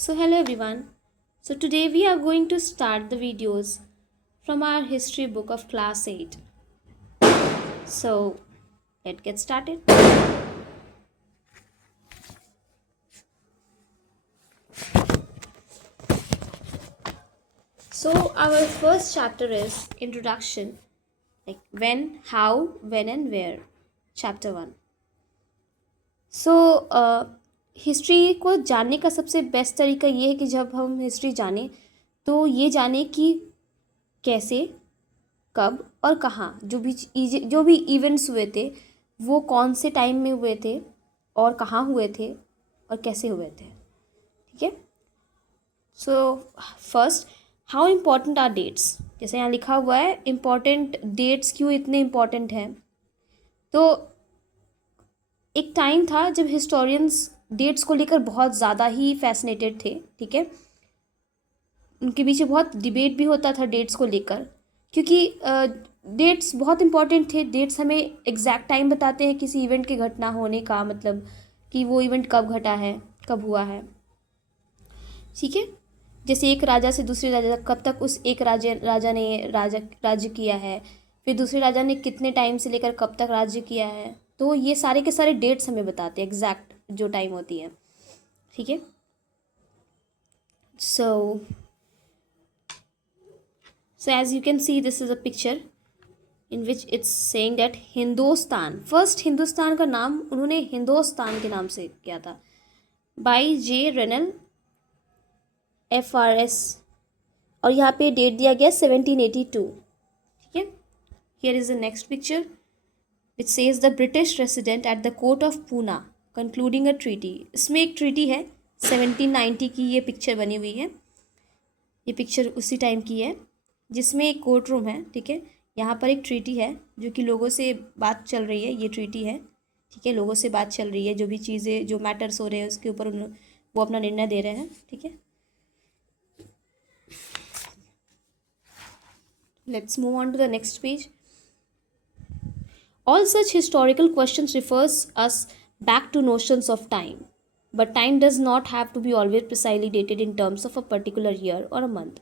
So hello everyone. So today we are going to start the videos from our history book of class 8. So let's get started. So our first chapter is introduction, like when, how, when and where. Chapter 1. So history को जानने का सबसे best तरीका ये है कि जब हम हिस्ट्री जानें तो ये जानें कि कैसे, कब और कहाँ जो भी इवेंट्स हुए थे वो कौन से टाइम में हुए थे और कहाँ हुए थे और कैसे हुए थे। ठीक है। So first, how important are dates. जैसे यहाँ लिखा हुआ है इम्पॉर्टेंट डेट्स क्यों इतने इम्पॉर्टेंट हैं। तो एक टाइम था जब हिस्टोरियंस डेट्स को लेकर बहुत ज़्यादा ही फैसिनेटेड थे। ठीक है। उनके पीछे बहुत डिबेट भी होता था डेट्स को लेकर, क्योंकि डेट्स बहुत इंपॉर्टेंट थे। डेट्स हमें एग्जैक्ट टाइम बताते हैं किसी इवेंट के घटना होने का, मतलब कि वो इवेंट कब घटा है, कब हुआ है। ठीक है। जैसे एक राजा से दूसरे राजा तक, कब तक उस एक राजा ने राज्य किया है, फिर दूसरे राजा ने कितने टाइम से लेकर कब तक राज्य किया है। तो ये सारे के सारे डेट्स हमें बताते हैं एग्जैक्ट जो टाइम होती है। ठीक है। So as you can see, this is a picture in which it's saying that Hindustan, first Hindustan का नाम उन्होंने हिंदुस्तान के नाम से किया था, बाई जे रेनल FRS, और यहाँ पे डेट दिया गया 1782। ठीक है। Here is the next picture which says the British resident at the court of Poona concluding a treaty. इसमें एक ट्रीटी है 1790 की, ये पिक्चर बनी हुई है। ये पिक्चर उसी टाइम की है जिसमें एक कोर्ट रूम है। ठीक है। यहाँ पर एक ट्रीटी है जो कि लोगों से बात चल रही है, ये ट्रीटी है। ठीक है। लोगों से बात चल रही है, जो भी चीज़ें, जो मैटर्स हो रहे हैं उसके ऊपर वो अपना निर्णय दे रहे हैं। ठीक है। Let's move on to the next page. All such historical questions refers us back to notions of time, but time does not have to be always precisely dated in terms of a particular year or a month.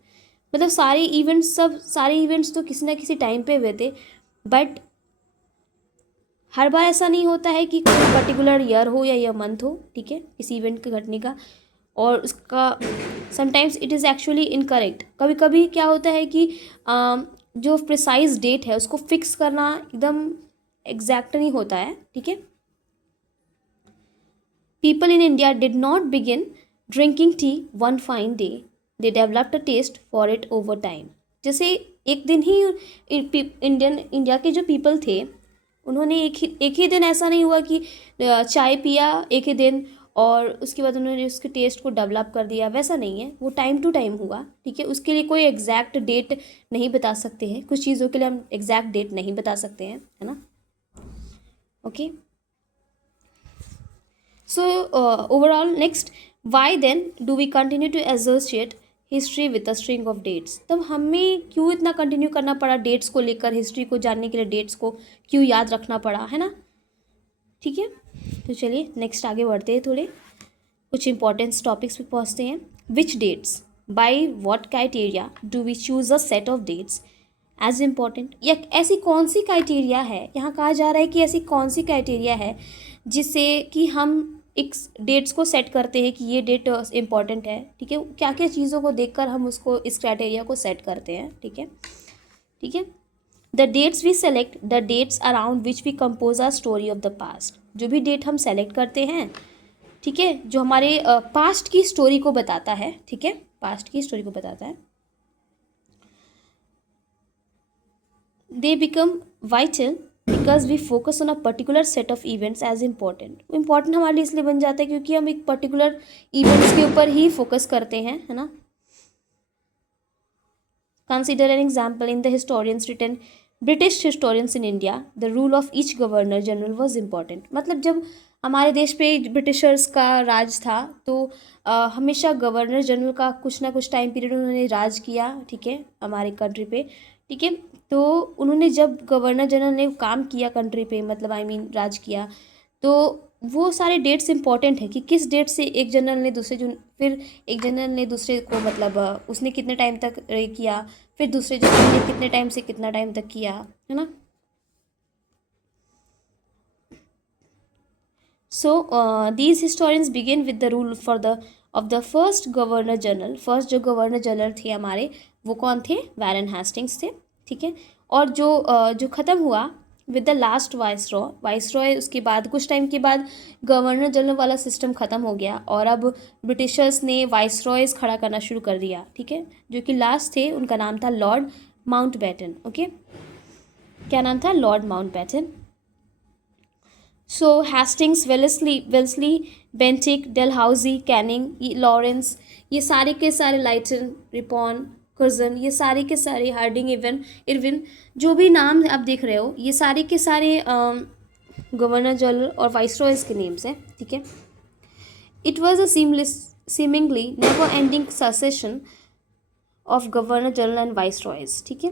मतलब सारे events तो किसी ना किसी time पे हुए थे, but हर बार ऐसा नहीं होता है कि कोई पर्टिकुलर ईयर हो या मंथ हो। ठीक है। किसी इवेंट के घटने का, और उसका sometimes it is actually incorrect. कभी कभी क्या होता है कि जो प्रिसाइज डेट है उसको फिक्स करना एकदम एग्जैक्ट नहीं होता है। ठीक है। People in India did not begin drinking tea one fine day, they developed a taste for it over time. जैसे एक दिन ही इंडिया के जो पीपल थे उन्होंने एक ही दिन, ऐसा नहीं हुआ कि चाय पिया एक ही दिन और उसके बाद उन्होंने उसके टेस्ट को डेवलप कर दिया, वैसा नहीं है। वो टाइम टू टाइम हुआ। ठीक है। उसके लिए कोई एग्जैक्ट डेट नहीं बता सकते हैं, कुछ चीज़ों के लिए हम एग्जैक्ट डेट नहीं बता सकते हैं, है ना। Okay. So overall, next, why then do we continue to associate history with a string of dates? तब हमें क्यों इतना कंटिन्यू करना पड़ा डेट्स को लेकर, हिस्ट्री को जानने के लिए डेट्स को क्यों याद रखना पड़ा, है ना। ठीक है। तो चलिए नेक्स्ट आगे बढ़ते हैं, थोड़े कुछ इंपॉर्टेंट टॉपिक्स पे पहुँचते हैं। Which dates, by what criteria do we choose a set of dates as important. या ऐसी कौन सी क्राइटेरिया है, यहाँ कहा जा रहा है कि ऐसी कौन सी क्राइटेरिया है जिससे कि हम एक डेट्स को सेट करते हैं कि ये डेट इम्पॉर्टेंट है। ठीक है। क्या क्या चीज़ों को देखकर हम उसको, इस क्राइटेरिया को सेट करते हैं। ठीक है। ठीक है। The dates we select, the dates around which we compose our story of the past. जो भी डेट हम सेलेक्ट करते हैं, ठीक है, जो हमारे पास्ट की स्टोरी को बताता है। ठीक है। पास्ट की स्टोरी को बताता है। they become vital because we focus on a particular set of events as important। Important हमारे लिए इसलिए बन जाता है क्योंकि हम एक पर्टिकुलर इवेंट्स के ऊपर ही फोकस करते हैं, है ना। Consider an example in the historians written British historians in India, the rule of each governor general was important. मतलब जब हमारे देश पे ब्रिटिशर्स का राज था तो हमेशा गवर्नर जनरल का कुछ ना कुछ टाइम पीरियड उन्होंने राज किया। ठीक है। हमारे कंट्री पे। ठीक है। तो उन्होंने जब गवर्नर जनरल ने काम किया कंट्री पे, मतलब राज किया, तो वो सारे डेट्स इंपॉर्टेंट है कि किस डेट से एक जनरल ने दूसरे फिर एक जनरल ने दूसरे को मतलब उसने कितने टाइम तक किया, फिर दूसरे जनरल ने कितने टाइम से कितना टाइम तक किया, है ना। So these historians begin with the rule for the of the first governor general. First जो गवर्नर जनरल थे हमारे वो कौन थे? वैरन हेस्टिंग्स थे, ठीक है। और जो ख़त्म हुआ विद द लास्ट वाइसरॉय उसके बाद कुछ टाइम के बाद गवर्नर जनरल वाला सिस्टम ख़त्म हो गया और अब ब्रिटिशर्स ने वाइसरॉयज़ खड़ा करना शुरू कर दिया, ठीक है। जो कि लास्ट थे उनका नाम था लॉर्ड माउंटबेटन। ओके, क्या नाम था? Lord Mountbatten. So Hastings, Wellesley, Bentinck, Dalhousie, Canning, Lawrence, ये सारे के सारे, लाइटन, रिपॉन, कर्जन, ये सारे के सारे, हार्डिंग, इरविन, जो भी नाम आप देख रहे हो ये सारे के सारे गवर्नर जनरल और वाइसरॉयज के नेम्स हैं, ठीक है। It was a seemingly never ending succession of governor general and viceroys, ठीक है।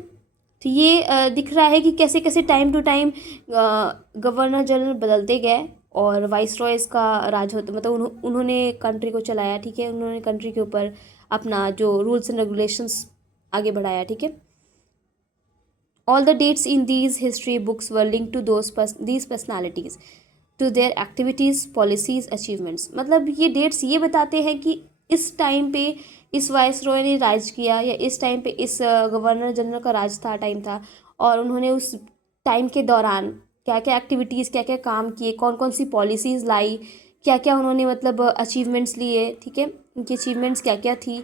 तो ये दिख रहा है कि कैसे कैसे time to time governor general बदलते गए और वाइसरॉयज का राज होता, मतलब उन्होंने कंट्री को चलाया, ठीक है। उन्होंने कंट्री के ऊपर अपना जो रूल्स एंड रेगुलेशंस आगे बढ़ाया, ठीक है। All the dates in these history books were link to these personalities, to their activities, policies, achievements. मतलब ये डेट्स ये बताते हैं कि इस टाइम पे इस वाइसरॉय ने राज किया या इस टाइम पे इस गवर्नर जनरल का टाइम था और उन्होंने उस टाइम के दौरान क्या क्या एक्टिविटीज़, क्या क्या काम किए, कौन कौन सी पॉलिसीज़ लाई, क्या क्या उन्होंने मतलब अचीवमेंट्स लिए, ठीक है। उनकी अचीवमेंट्स क्या क्या थी,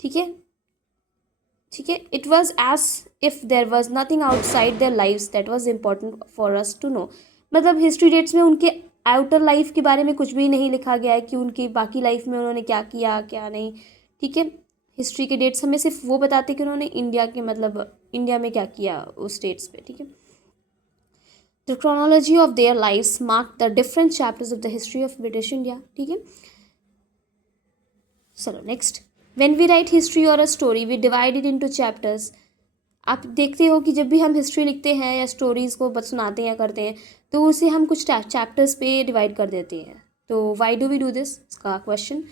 ठीक है, ठीक है। It was as if there was nothing outside their lives that was important for us to know. मतलब हिस्ट्री डेट्स में उनके आउटर लाइफ के बारे में कुछ भी नहीं लिखा गया है कि उनकी बाकी लाइफ में उन्होंने क्या किया क्या नहीं, ठीक है। हिस्ट्री के डेट्स हमें सिर्फ वो बताते कि उन्होंने इंडिया के मतलब इंडिया में क्या किया उस स्टेट्स पे, ठीक है। The chronology of their lives mark the different chapters of the history of British India, ठीक है। चलो next, when we write history और a story we divide it into chapters. आप देखते हो कि जब भी हम हिस्ट्री लिखते हैं या स्टोरीज़ को बस सुनाते हैं या करते हैं तो उसे हम कुछ चैप्टर्स पे डिवाइड कर देते हैं। तो why do we do this, इसका question,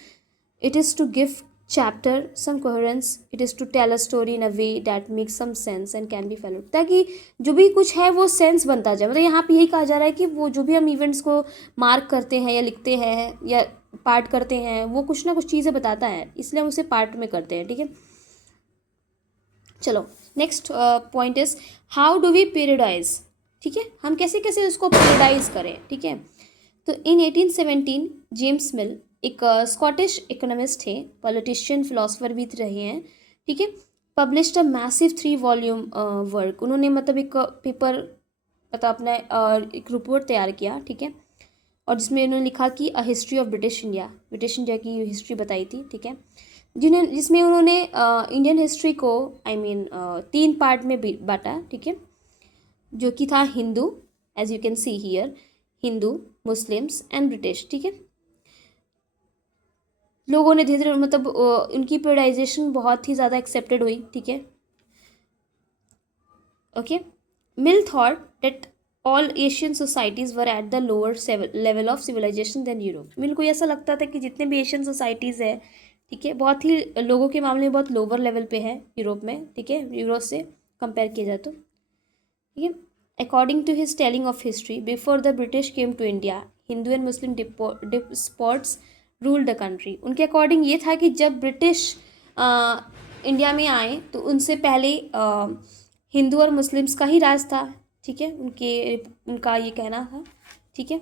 it is to give chapter some coherence, it is to tell a story in a way that makes some sense and can be followed, ताकि जो भी कुछ है वो सेंस बनता जाए। मतलब यहाँ पे यही कहा जा रहा है कि वो जो भी हम इवेंट्स को मार्क करते हैं या लिखते हैं या पार्ट करते हैं वो कुछ ना कुछ चीज़ें बताता है, इसलिए हम उसे पार्ट में करते हैं, ठीक है। चलो next point is how do we periodise, ठीक है, हम कैसे कैसे उसको पीरियडाइज करें, ठीक है। तो इन 1817 जेम्स मिल एक स्कॉटिश इकोनॉमिस्ट थे, पॉलिटिशियन, फिलोसफर भी रहे हैं, ठीक है। Published a massive 3 volume work, उन्होंने मतलब एक पेपर मतलब अपना एक रिपोर्ट तैयार किया, ठीक है। और जिसमें उन्होंने लिखा कि a history of British India की हिस्ट्री बताई थी, ठीक है। जिसमें उन्होंने इंडियन हिस्ट्री को आई मीन 3 पार्ट में बांटा, ठीक है, जो कि था Hindu, as you can see here, Hindu, Muslims and British, ठीक है। लोगों ने धीरे धीरे मतलब उनकी पीरियडाइजेशन बहुत ही ज़्यादा एक्सेप्टेड हुई, ठीक है। Okay, Mill thought that all Asian societies were at the lower level of civilisation than Europe. Mill को ऐसा लगता था कि जितने भी एशियन सोसाइटीज़ है, ठीक है, बहुत ही लोगों के मामले में बहुत लोअर लेवल पे है यूरोप में, ठीक है, यूरोप से कंपेयर किया जाए तो, ठीक है। According to his telling of history, before the British came to India Hindu and Muslim despots rule the country. उनके अकॉर्डिंग ये था कि जब ब्रिटिश इंडिया में आए तो उनसे पहले हिंदू और मुस्लिम्स का ही राज था, ठीक है, उनका ये कहना था, ठीक है।